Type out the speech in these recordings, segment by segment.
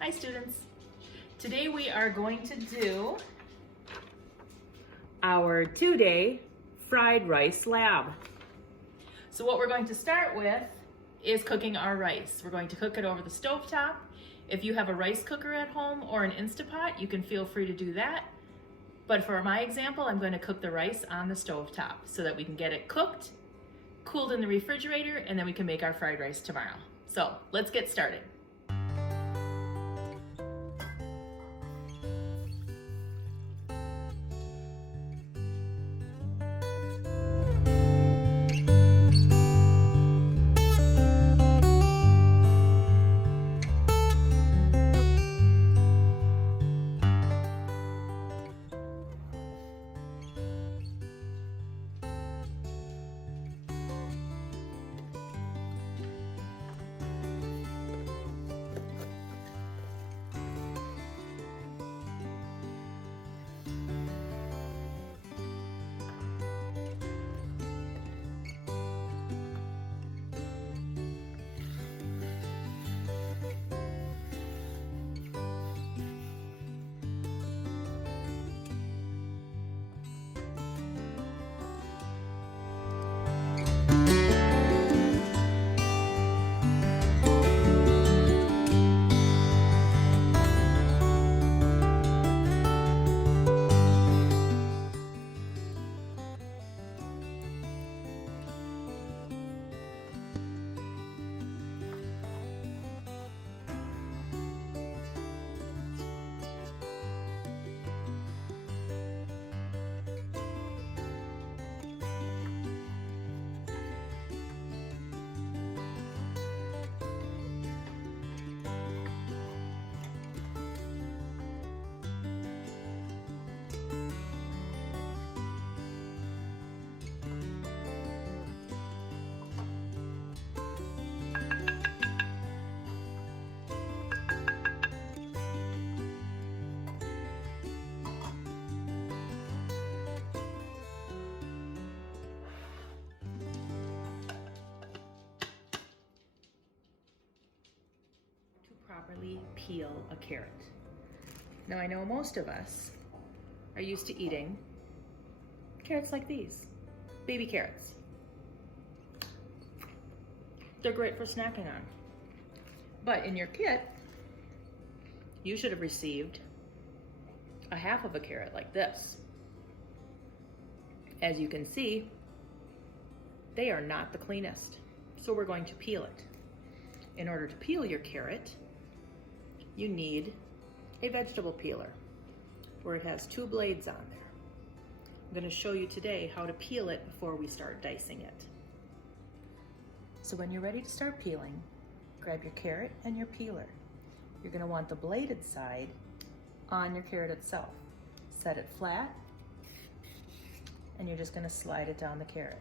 Hi students. Today we are going to do our 2-day fried rice lab. So what we're going to start with is cooking our rice. We're going to cook it over the stovetop. If you have a rice cooker at home or an Instapot, you can feel free to do that. But for my example, I'm going to cook the rice on the stovetop so that we can get it cooked, cooled in the refrigerator, and then we can make our fried rice tomorrow. So let's get started. Properly peel a carrot. Now I know most of us are used to eating carrots like these, baby carrots. They're great for snacking on. But in your kit, you should have received a half of a carrot like this. As you can see, they are not the cleanest. So we're going to peel it. In order to peel your carrot, you need a vegetable peeler where it has 2 blades on there. I'm going to show you today how to peel it before we start dicing it. So when you're ready to start peeling, grab your carrot and your peeler. You're going to want the bladed side on your carrot itself. Set it flat, and you're just going to slide it down the carrot.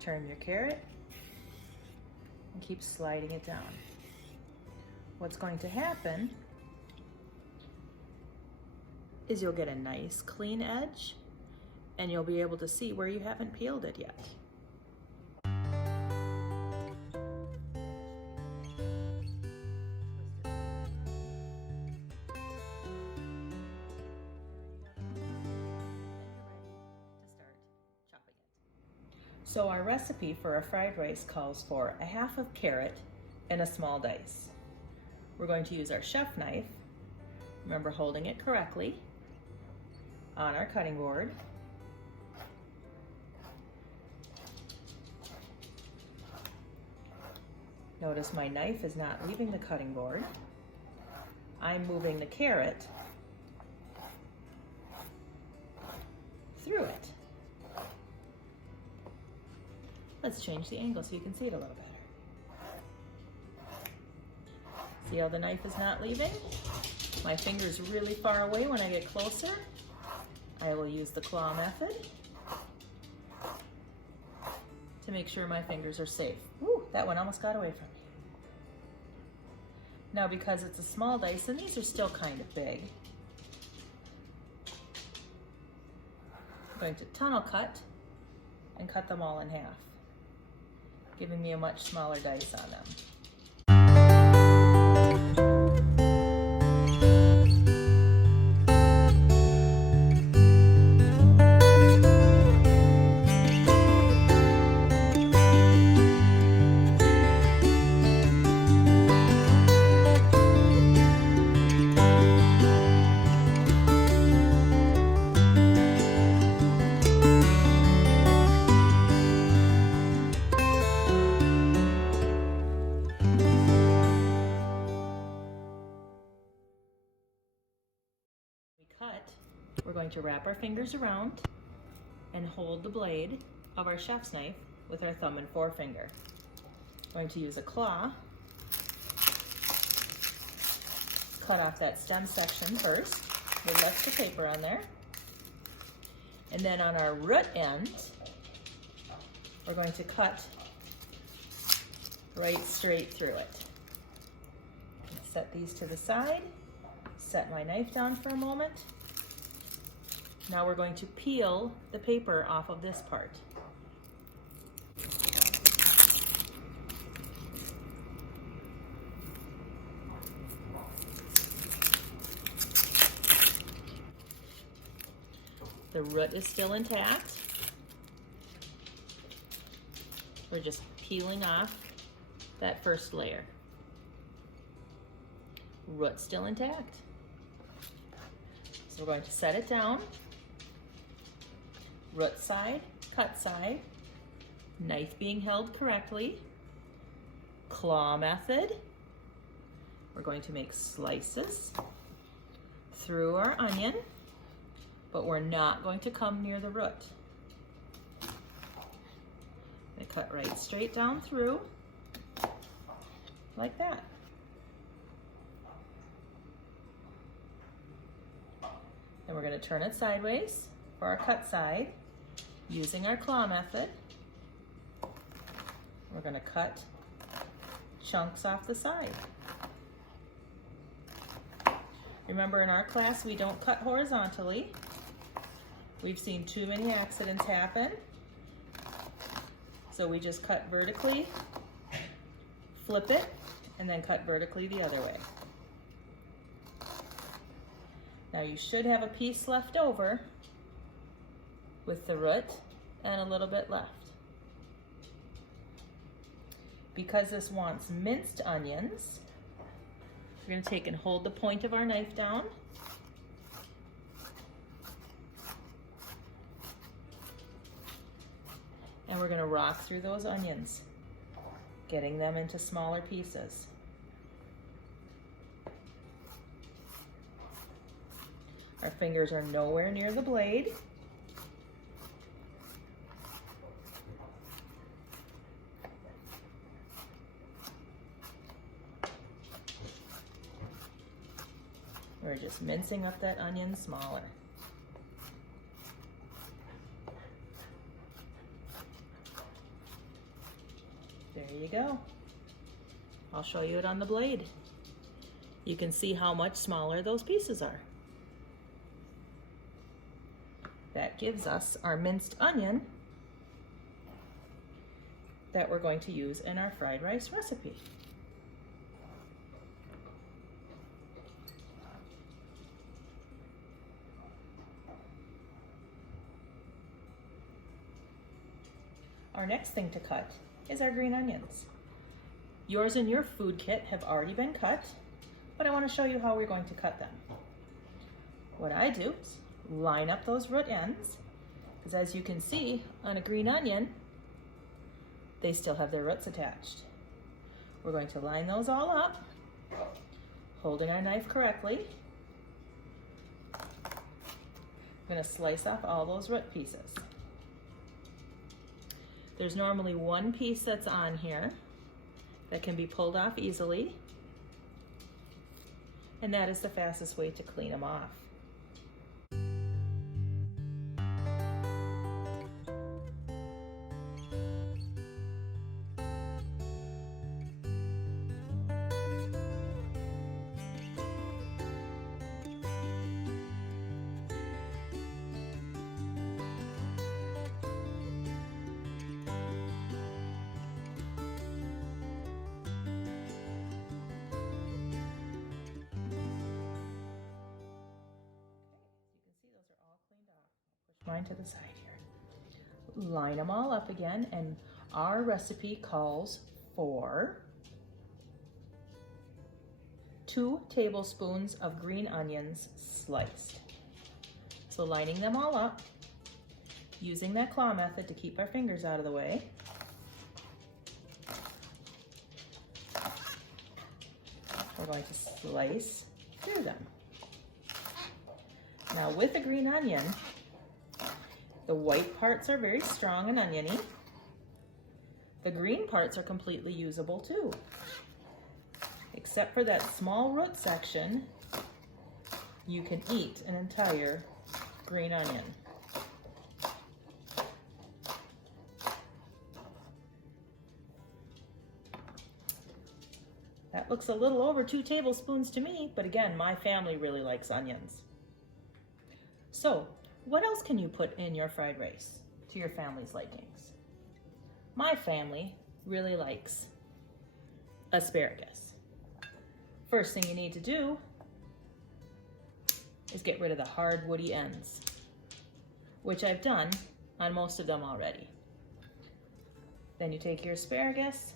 Turn your carrot and keep sliding it down. What's going to happen is you'll get a nice clean edge and you'll be able to see where you haven't peeled it yet. So our recipe for a fried rice calls for a half of carrot and a small dice. We're going to use our chef knife. Remember holding it correctly on our cutting board. Notice my knife is not leaving the cutting board. I'm moving the carrot through it. Let's change the angle so you can see it a little better. See how the knife is not leaving? My finger's really far away. When I get closer, I will use the claw method to make sure my fingers are safe. Ooh, that one almost got away from me. Now because it's a small dice, and these are still kind of big, I'm going to tunnel cut and cut them all in half, giving me a much smaller dice on them. going to wrap our fingers around and hold the blade of our chef's knife with our thumb and forefinger. We're going to use a claw, cut off that stem section first with extra paper on there. And then on our root end, we're going to cut right straight through it. Set these to the side, set my knife down for a moment. Now we're going to peel the paper off of this part. The root is still intact. We're just peeling off that first layer. Root still intact. So we're going to set it down. Root side, cut side, knife being held correctly. Claw method. We're going to make slices through our onion, but we're not going to come near the root. I cut right straight down through, like that. Then we're going to turn it sideways for our cut side using our claw method. We're going to cut chunks off the side. Remember, in our class, we don't cut horizontally. We've seen too many accidents happen. So we just cut vertically, flip it, and then cut vertically the other way. Now you should have a piece left over with the root and a little bit left. Because this wants minced onions, we're going to take and hold the point of our knife down. And we're going to rock through those onions, getting them into smaller pieces. Our fingers are nowhere near the blade. We're just mincing up that onion smaller. There you go. I'll show you it on the blade. You can see how much smaller those pieces are. That gives us our minced onion that we're going to use in our fried rice recipe. Our next thing to cut is our green onions. Yours in your food kit have already been cut, but I want to show you how we're going to cut them. What I do is line up those root ends, because as you can see on a green onion, they still have their roots attached. We're going to line those all up, holding our knife correctly. I'm going to slice off all those root pieces. There's normally one piece that's on here that can be pulled off easily, and that is the fastest way to clean them off. Mine to the side here. Line them all up again, and our recipe calls for 2 tablespoons of green onions sliced. So lining them all up, using that claw method to keep our fingers out of the way. We're going to slice through them. Now with the green onion, the white parts are very strong and oniony. The green parts are completely usable too. Except for that small root section, you can eat an entire green onion. That looks a little over 2 tablespoons to me, but again, my family really likes onions. So, what else can you put in your fried rice to your family's likings? My family really likes asparagus. First thing you need to do is get rid of the hard woody ends, which I've done on most of them already. Then you take your asparagus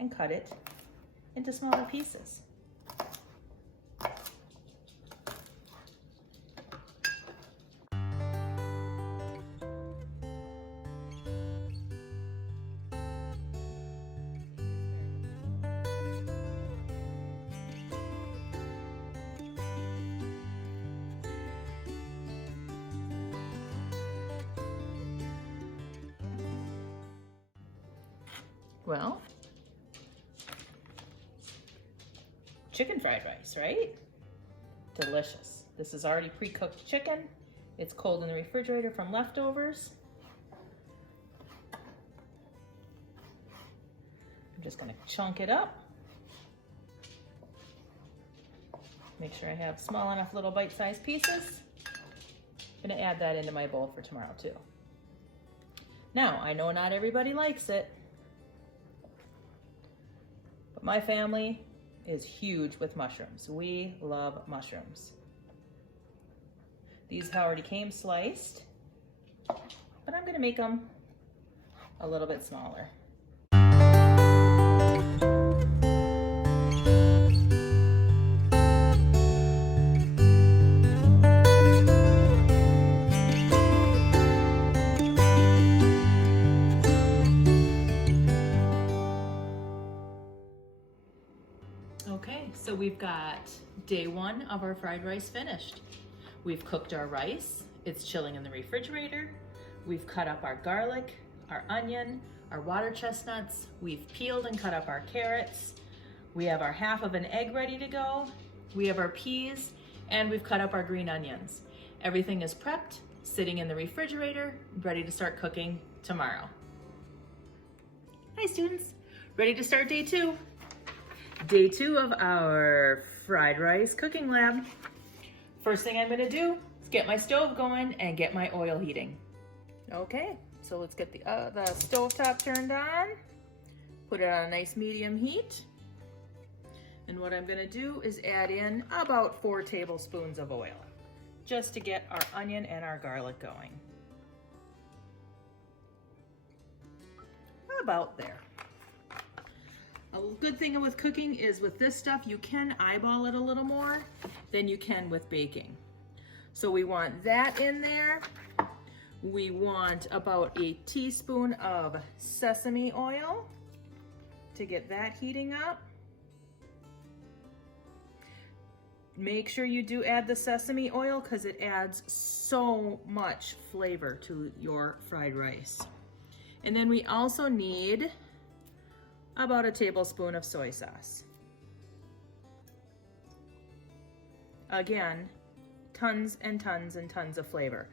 and cut it into smaller pieces. Well, chicken fried rice, right? Delicious. This is already pre-cooked chicken. It's cold in the refrigerator from leftovers. I'm just gonna chunk it up. Make sure I have small enough little bite-sized pieces. I'm gonna add that into my bowl for tomorrow too. Now, I know not everybody likes it, but my family is huge with mushrooms. We love mushrooms. These already came sliced, but I'm gonna make them a little bit smaller. Okay, so we've got day 1 of our fried rice finished. We've cooked our rice, it's chilling in the refrigerator. We've cut up our garlic, our onion, our water chestnuts. We've peeled and cut up our carrots. We have our half of an egg ready to go. We have our peas, and we've cut up our green onions. Everything is prepped, sitting in the refrigerator, ready to start cooking tomorrow. Hi students, ready to start day 2. Day 2 of our fried rice cooking lab. First thing I'm gonna do is get my stove going and get my oil heating. Okay, so let's get the stove top turned on. Put it on a nice medium heat. And what I'm gonna do is add in about 4 tablespoons of oil, just to get our onion and our garlic going. About there. A good thing with cooking is with this stuff, you can eyeball it a little more than you can with baking. So we want that in there. We want about a teaspoon of sesame oil to get that heating up. Make sure you do add the sesame oil because it adds so much flavor to your fried rice. And then we also need about a tablespoon of soy sauce. Again, tons and tons and tons of flavor.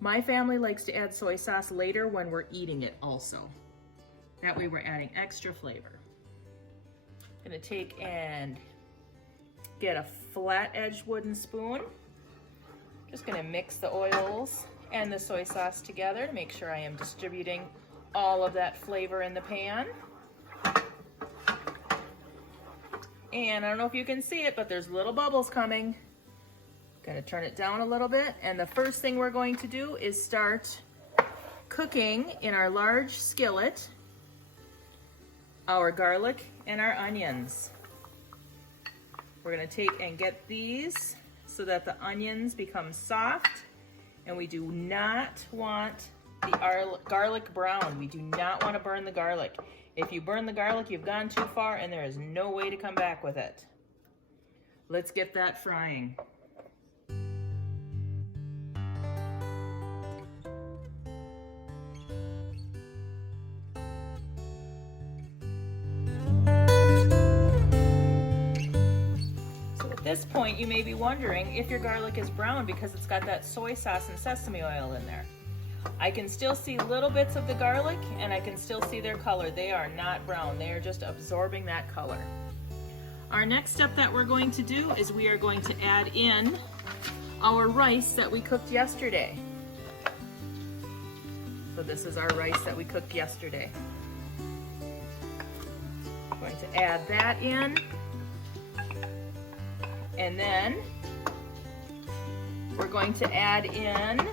My family likes to add soy sauce later when we're eating it also. That way we're adding extra flavor. I'm gonna take and get a flat-edged wooden spoon. Just gonna mix the oils and the soy sauce together to make sure I am distributing all of that flavor in the pan. And I don't know if you can see it, but there's little bubbles coming. Gonna turn it down a little bit. And the first thing we're going to do is start cooking in our large skillet our garlic and our onions. We're gonna take and get these so that the onions become soft, and we do not want the garlic brown. We do not want to burn the garlic. If you burn the garlic, you've gone too far and there is no way to come back with it. Let's get that frying. this point, you may be wondering if your garlic is brown because it's got that soy sauce and sesame oil in there. I can still see little bits of the garlic and I can still see their color. They are not brown. They are just absorbing that color. Our next step that we're going to do is we are going to add in our rice that we cooked yesterday. So this is our rice that we cooked yesterday. I'm going to add that in. And then we're going to add in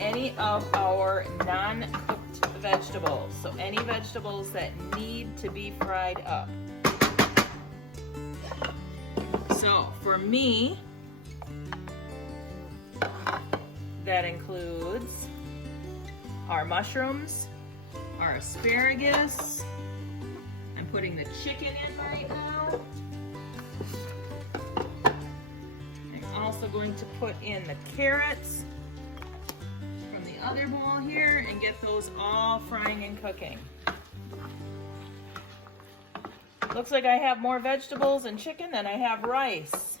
any of our non-cooked vegetables. So any vegetables that need to be fried up. So for me, that includes our mushrooms, our asparagus. I'm putting the chicken in right now. I'm also going to put in the carrots from the other bowl here and get those all frying and cooking. Looks like I have more vegetables and chicken than I have rice.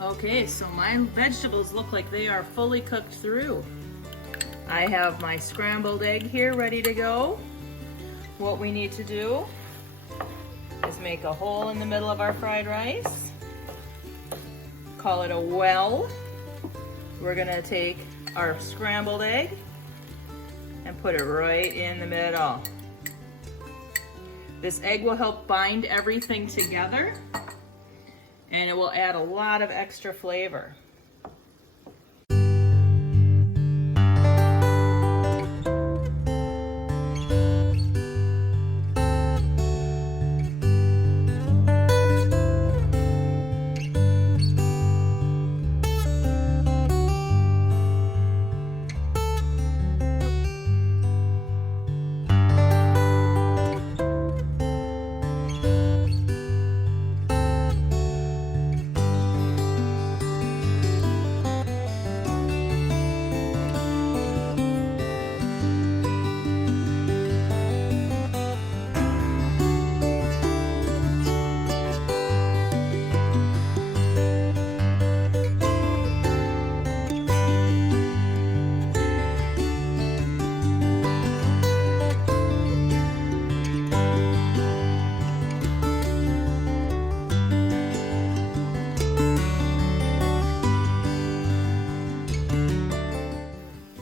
Okay, so my vegetables look like they are fully cooked through. I have my scrambled egg here ready to go. What we need to do is make a hole in the middle of our fried rice. Call it a well. We're gonna take our scrambled egg and put it right in the middle. This egg will help bind everything together, and it will add a lot of extra flavor.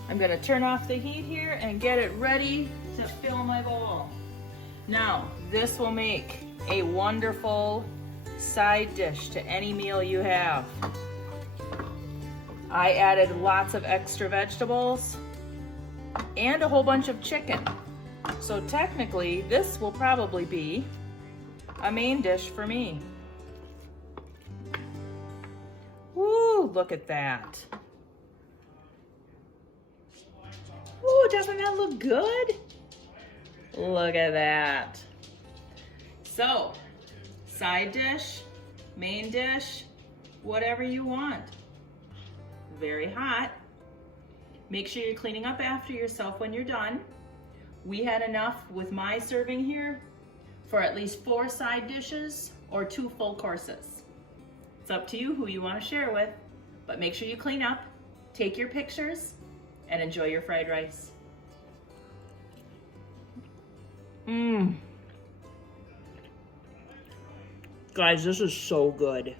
I'm gonna turn off the heat here and get it ready to fill my bowl. Now, this will make a wonderful side dish to any meal you have. I added lots of extra vegetables and a whole bunch of chicken. So technically, this will probably be a main dish for me. Woo, look at that. Ooh, doesn't that look good? Look at that. So, side dish, main dish, whatever you want. Very hot. Make sure you're cleaning up after yourself when you're done. We had enough with my serving here for at least 4 side dishes or 2 full courses. It's up to you who you want to share with, but make sure you clean up, take your pictures, and enjoy your fried rice. Guys, this is so good.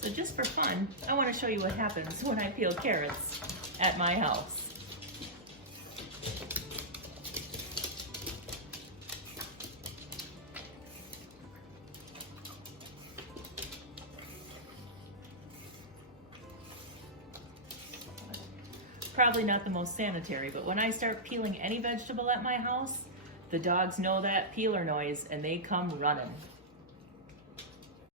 So just for fun, I want to show you what happens when I peel carrots at my house. Probably not the most sanitary, but when I start peeling any vegetable at my house, the dogs know that peeler noise and they come running.